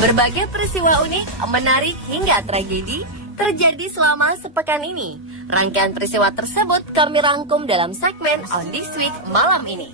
Berbagai peristiwa unik, menarik hingga tragedi terjadi selama sepekan ini. Rangkaian peristiwa tersebut kami rangkum dalam segmen On This Week malam ini.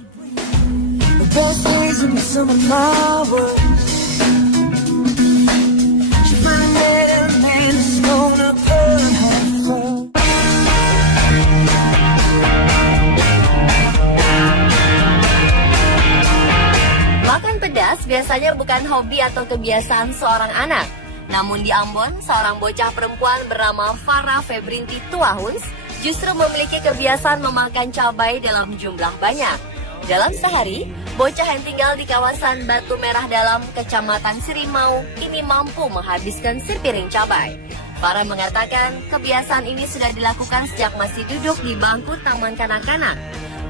Makan pedas biasanya bukan hobi atau kebiasaan seorang anak. Namun di Ambon, seorang bocah perempuan bernama Farah Febrinti Tuahuns justru memiliki kebiasaan memakan cabai dalam jumlah banyak. Dalam sehari, bocah yang tinggal di kawasan Batu Merah Dalam, Kecamatan Sirimau, ini mampu menghabiskan sepiring cabai. Farah mengatakan kebiasaan ini sudah dilakukan sejak masih duduk di bangku taman kanak-kanak.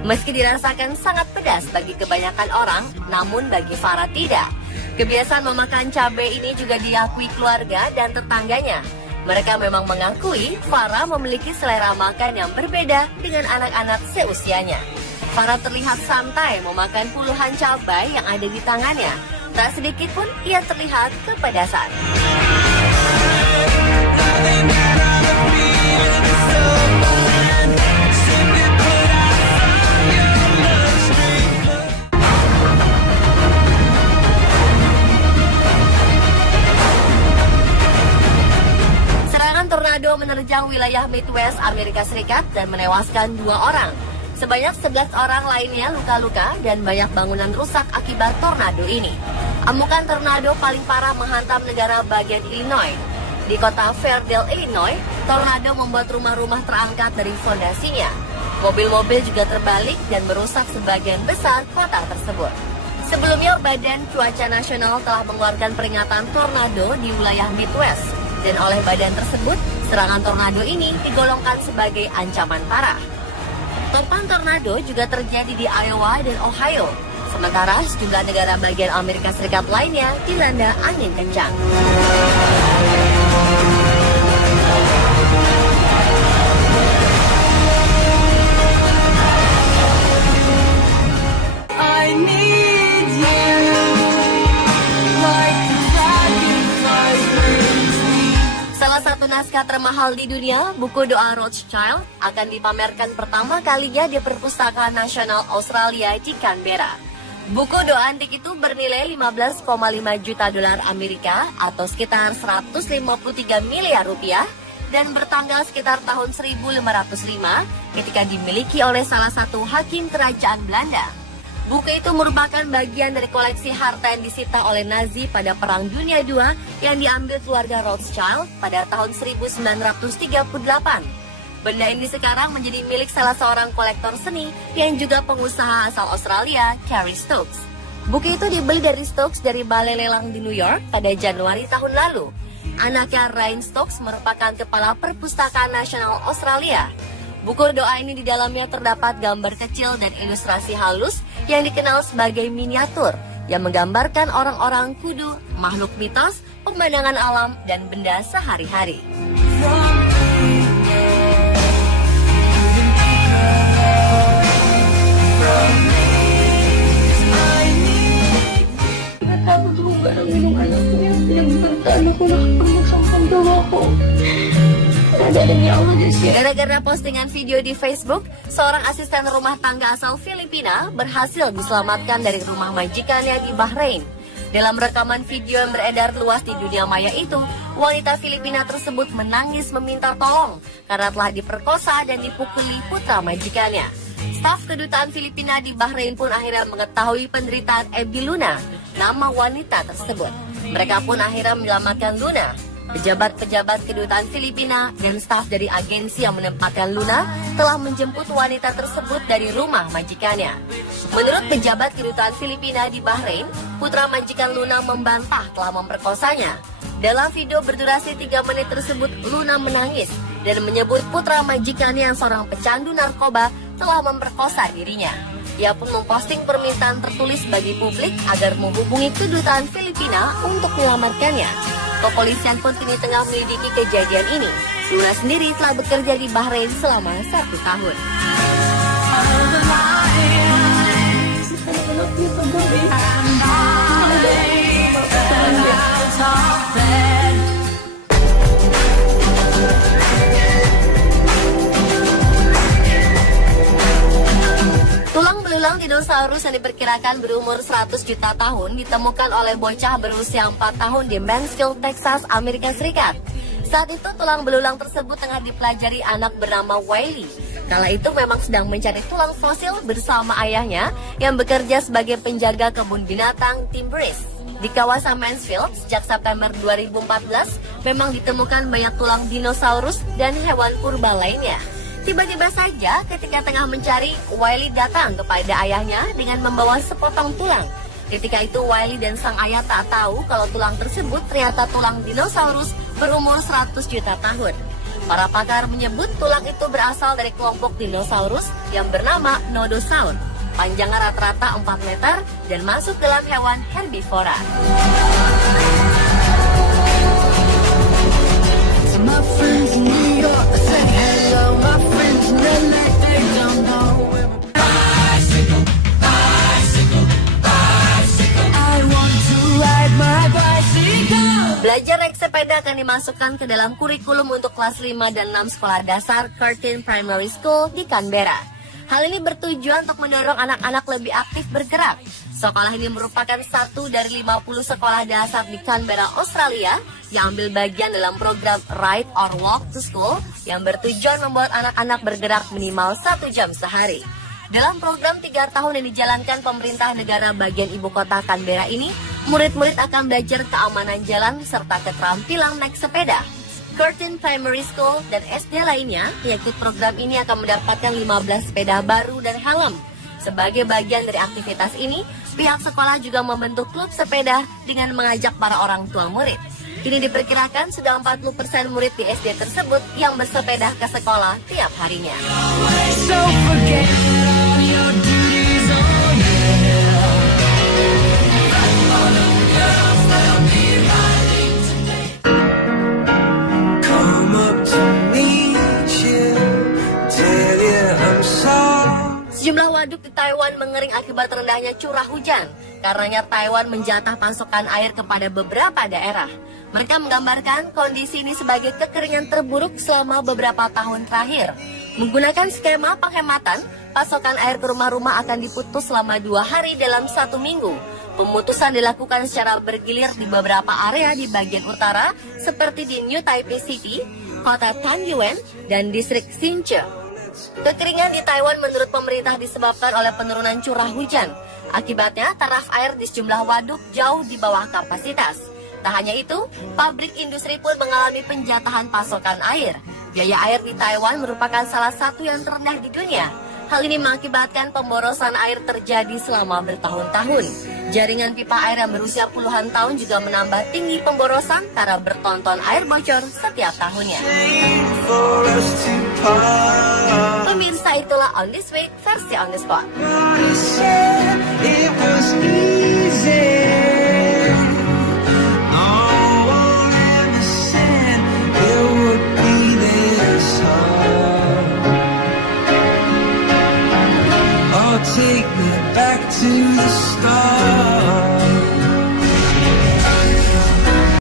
Meski dirasakan sangat pedas bagi kebanyakan orang, namun bagi Farah tidak. Kebiasaan memakan cabai ini juga diakui keluarga dan tetangganya. Mereka memang mengakui Farah memiliki selera makan yang berbeda dengan anak-anak seusianya. Farah terlihat santai memakan puluhan cabai yang ada di tangannya. Tak sedikit pun ia terlihat kepedasan. Tornado menerjang wilayah Midwest Amerika Serikat dan menewaskan 2 orang. Sebanyak 11 orang lainnya luka-luka dan banyak bangunan rusak akibat tornado ini. Amukan tornado paling parah menghantam negara bagian Illinois. Di kota Fairdale, Illinois, tornado membuat rumah-rumah terangkat dari fondasinya. Mobil-mobil juga terbalik dan merusak sebagian besar kota tersebut. Sebelumnya, Badan Cuaca Nasional telah mengeluarkan peringatan tornado di wilayah Midwest. Dan oleh badan tersebut, serangan tornado ini digolongkan sebagai ancaman parah. Topan tornado juga terjadi di Iowa dan Ohio. Sementara sejumlah negara bagian Amerika Serikat lainnya dilanda angin kencang. Naskah termahal di dunia, buku doa Rothschild akan dipamerkan pertama kalinya di Perpustakaan Nasional Australia di Canberra. Buku doa antik itu bernilai 15,5 juta dolar Amerika atau sekitar 153 miliar rupiah dan bertanggal sekitar tahun 1505 ketika dimiliki oleh salah satu hakim kerajaan Belanda. Buku itu merupakan bagian dari koleksi harta yang disita oleh Nazi pada Perang Dunia II yang diambil keluarga Rothschild pada tahun 1938. Benda ini sekarang menjadi milik salah seorang kolektor seni yang juga pengusaha asal Australia, Cary Stokes. Buku itu dibeli dari Stokes dari balai lelang di New York pada Januari tahun lalu. Anaknya Ryan Stokes merupakan kepala Perpustakaan Nasional Australia. Buku doa ini di dalamnya terdapat gambar kecil dan ilustrasi halus yang dikenal sebagai miniatur yang menggambarkan orang-orang kudu, makhluk mitos, pemandangan alam, dan benda sehari-hari. Gara-gara postingan video di Facebook, seorang asisten rumah tangga asal Filipina berhasil diselamatkan dari rumah majikannya di Bahrain. Dalam rekaman video yang beredar luas di dunia maya itu, wanita Filipina tersebut menangis meminta tolong karena telah diperkosa dan dipukuli putra majikannya. Staf kedutaan Filipina di Bahrain pun akhirnya mengetahui penderitaan Abby Luna, nama wanita tersebut. Mereka pun akhirnya menyelamatkan Luna. Pejabat-pejabat kedutaan Filipina dan staf dari agensi yang menempatkan Luna telah menjemput wanita tersebut dari rumah majikannya. Menurut pejabat kedutaan Filipina di Bahrain, putra majikan Luna membantah telah memperkosanya. Dalam video berdurasi 3 menit tersebut, Luna menangis dan menyebut putra majikannya yang seorang pecandu narkoba telah memperkosa dirinya. Ia pun memposting permintaan tertulis bagi publik agar menghubungi kedutaan Filipina untuk menyelamatkannya. Kepolisian pun kini tengah menyelidiki kejadian ini. Luna sendiri telah bekerja di Bahrain selama 1 tahun. top bed. Tulang belulang dinosaurus yang diperkirakan berumur 100 juta tahun ditemukan oleh bocah berusia 4 tahun di Mansfield, Texas, Amerika Serikat. Saat itu tulang belulang tersebut tengah dipelajari anak bernama Wiley. Kala itu memang sedang mencari tulang fosil bersama ayahnya yang bekerja sebagai penjaga kebun binatang Timbris. Di kawasan Mansfield, sejak September 2014, memang ditemukan banyak tulang dinosaurus dan hewan purba lainnya. Tiba-tiba saja ketika tengah mencari, Wiley datang kepada ayahnya dengan membawa sepotong tulang. Ketika itu Wiley dan sang ayah tak tahu kalau tulang tersebut ternyata tulang dinosaurus berumur 100 juta tahun. Para pakar menyebut tulang itu berasal dari kelompok dinosaurus yang bernama Nodosaur. Panjangnya rata-rata 4 meter dan masuk dalam hewan herbivora. My friends in New York say hello, my friends in LA, they don't know where bicycle, bicycle, bicycle. I want to ride my bicycle. Belajar naik sepeda akan dimasukkan ke dalam kurikulum untuk kelas 5 dan 6 sekolah dasar Curtin Primary School di Canberra. Hal ini bertujuan untuk mendorong anak-anak lebih aktif bergerak. Sekolah ini merupakan satu dari 50 sekolah dasar di Canberra, Australia yang ambil bagian dalam program Ride or Walk to School yang bertujuan membuat anak-anak bergerak minimal 1 jam sehari. Dalam program 3 tahun yang dijalankan pemerintah negara bagian ibu kota Canberra ini, murid-murid akan belajar keamanan jalan serta keterampilan naik sepeda. Curtin Primary School dan SD lainnya yang ikut program ini akan mendapatkan 15 sepeda baru dan helm. Sebagai bagian dari aktivitas ini, pihak sekolah juga membentuk klub sepeda dengan mengajak para orang tua murid. Kini diperkirakan sudah 40% murid di SD tersebut yang bersepeda ke sekolah tiap harinya. So forget all your duties, oh yeah. All the girls that'll be riding today. Come up to meet you, tell you I'm sorry. Sejumlah waduk di Taiwan mengering akibat rendahnya curah hujan. Karenanya Taiwan menjatah pasokan air kepada beberapa daerah. Mereka menggambarkan kondisi ini sebagai kekeringan terburuk selama beberapa tahun terakhir. Menggunakan skema penghematan, pasokan air ke rumah-rumah akan diputus selama 2 hari dalam 1 minggu. Pemutusan dilakukan secara bergilir di beberapa area di bagian utara, seperti di New Taipei City, kota Taiyuan, dan distrik Hsinchu. Kekeringan di Taiwan menurut pemerintah disebabkan oleh penurunan curah hujan. Akibatnya, taraf air di sejumlah waduk jauh di bawah kapasitas. Tak hanya itu, pabrik industri pun mengalami penjatahan pasokan air. Biaya air di Taiwan merupakan salah satu yang terendah di dunia. Hal ini mengakibatkan pemborosan air terjadi selama bertahun-tahun. Jaringan pipa air yang berusia puluhan tahun juga menambah tinggi pemborosan karena bertonton air bocor setiap tahunnya. Pemirsa, itulah On This Week versi On The Spot. It was easy.